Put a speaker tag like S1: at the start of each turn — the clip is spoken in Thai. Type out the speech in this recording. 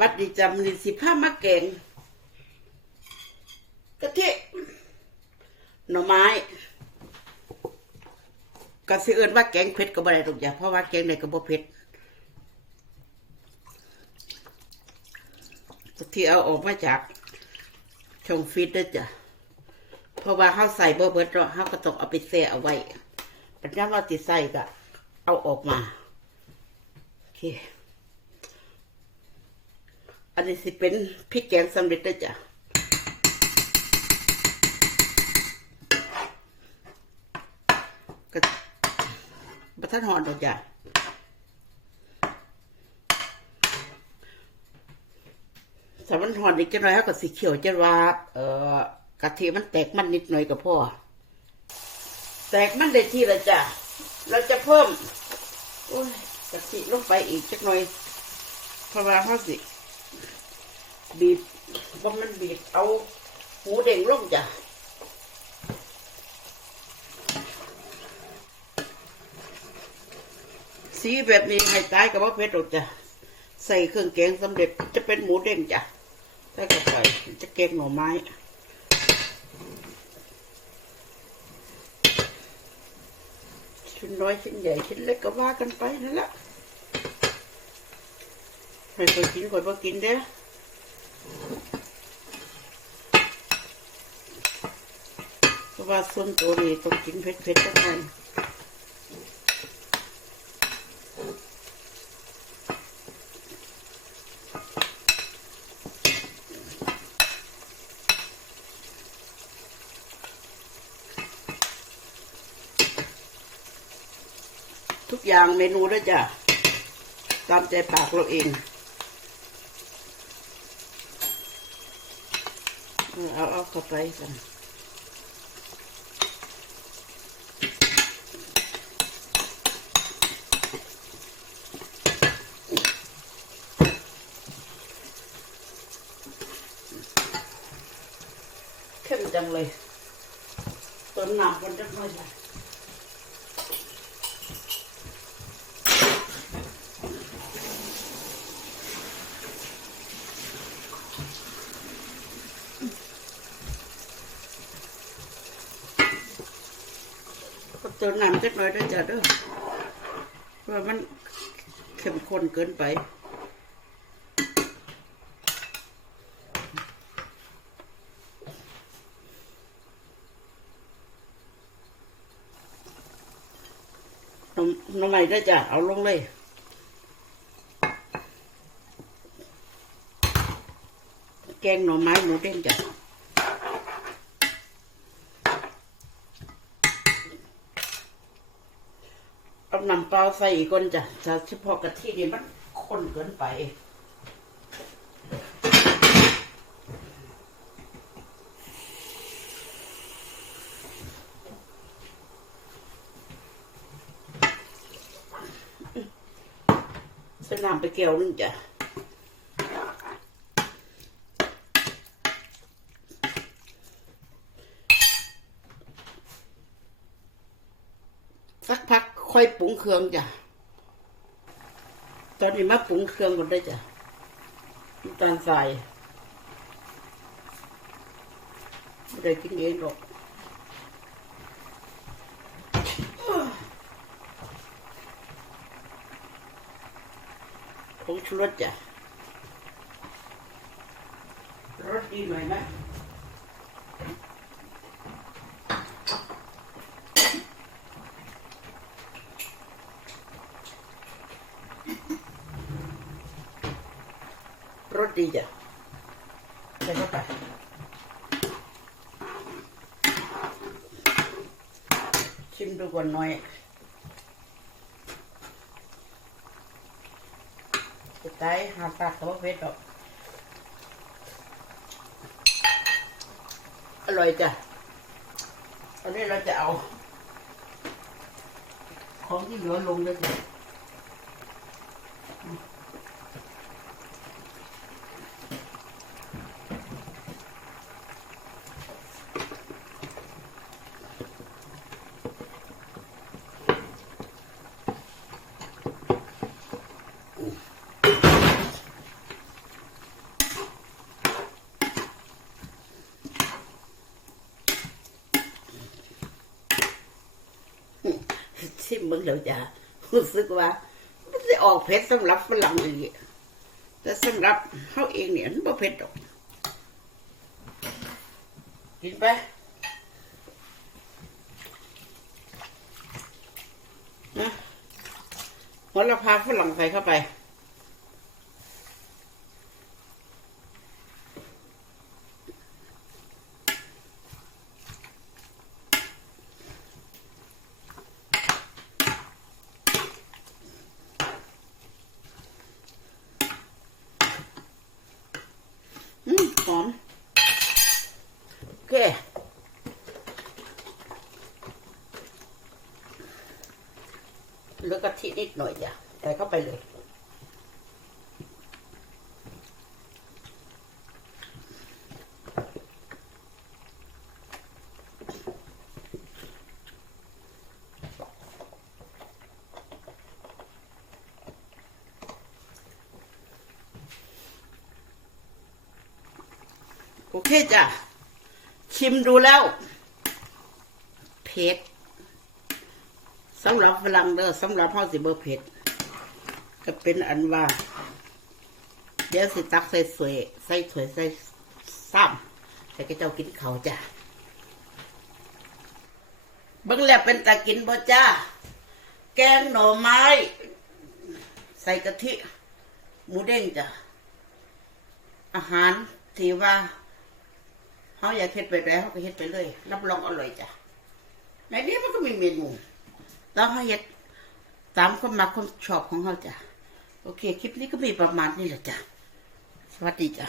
S1: วัสดีจำนิสิผ้ามาแกงกะทิหน่อไม้ก็สิเอิ้นว่าแกงเผ็ดก็บ่ได้ทุกอย่างเพราะว่าแกงไหนก็บ่เผ็ดที่เอาออกมาจากช่องฟิตเด้อจ้ะเพราะว่าเฮาใส่บ่เบิดเนาะเฮาก็ต้องเอาไปแช่เอาไว้ปัญญามว่าสิใส่ก็เอาออกมาโอเค นนี้สิเป็นพริกแกงสำเร็จแล้จ้ะก็บัทันหอนดอกจ้ะสำมันหอนอีกจะหน่อยเขาก็สีเขียวจะว่าเอ่อกะทิมันแตกมันนิดหน่อยก็พอแตกมันได้ที่ละจ้ะ เราจะเพิ่มโอ้ยกะทิลงไปอีกจักหน่อยเพราะว่าเขาสิ บีบว่ามันบีบเอาหมูเด้งลงจ้ะสีแบบนี้ให้ตายกับว่าเพชรหรอกจ้ะใส่เครื่องแกงสำเร็จจะเป็นหมูเด้งจ้ะถ้ากับไปจะแกงหน่อไม้ชิ้นน้อยชิ้นใหญ่ชิ้นเล็กก็ว่ากันไปนั่นแหละให้คนกินคนบ่กินเด้อ เพราะว่าส้มตัวนี้ต้องกินเผ็ดๆจังไงทุกอย่างเมนูแล้วจ้ะ ตามใจปากเราเอง เอาเอาเข้าไปกันเข้มจังเลยเติมน้ำกันจะไม่ได้ ติมน้ำจักหน่อยด้วยจ้ะเด้อเพราะมันเข้มข้นเกินไปนมนมใหม่ได้จ้ะ เอาลงเลยแกงหน่อไม้หมูเด้งจ้ะ เอาน้ำเปล่าใส่อีกคนจ้ะจะเฉพาะกะทินี่มันข้นเกินไปใส่น้ำไปแก้วนึงจ้ะสักพัก ค่อยปรุงเครื่องจ้ะ ตอนนี้มาปรุงเครื่องก่อนได้จ้ะน้ำตาลทรายไม่ได้กินเองหรอกผงชูรสจ้ะรสดีหน่อยไหม ดีจ้ะใส่เข้าไปชิมดูก่อนหน่อยจะตายหาปากกับว่าเผ็ดหรอก อร่อยจ้ะอันนี้เราจะเอา ของที่เหลือลงด้วยจ้ะ ชิมมึงเดี๋ยวจะรู้สึกว่า มันจะออกเผ็ดสำหรับฝรั่งอีกแต่สำหรับเขาเองเนี่ยมันบ่เผ็ดดอกกินไปนะหัวละพาฝรั่งใส่เข้าไป อม โอเค เหลือกะทินิดหน่อยจ้ะใส่เข้าไปเลย เคจ้ะ ชิมดูแล้ว เผ็ดสำหรับฝรั่งเด้อสำหรับเฮาสิบ่เผ็ด ก็เป็นอันว่า เดี๋ยวสิตักใส่สวย ใส่ถ้วยใส่ซ้ำแต่ก็เจ้ากินเขาจ้ะเบิ่งแล้วเป็นตากินบ่จ้า แกงหน่อไม้ ใส่กะทิ หมูเด้งจ้ะ อาหารที่ว่า เขาอยากเฮ็ดไปแล้วเขาก็เฮ็ดไปเลย รับรองอร่อยจ้ะในนี้มันก็มีเมนูแล้วเขาเฮ็ดตามความมักความชอบของเขาจ้ะ โอเค คลิปนี้ก็มีประมาณนี้แหละจ้ะ สวัสดีจ้ะ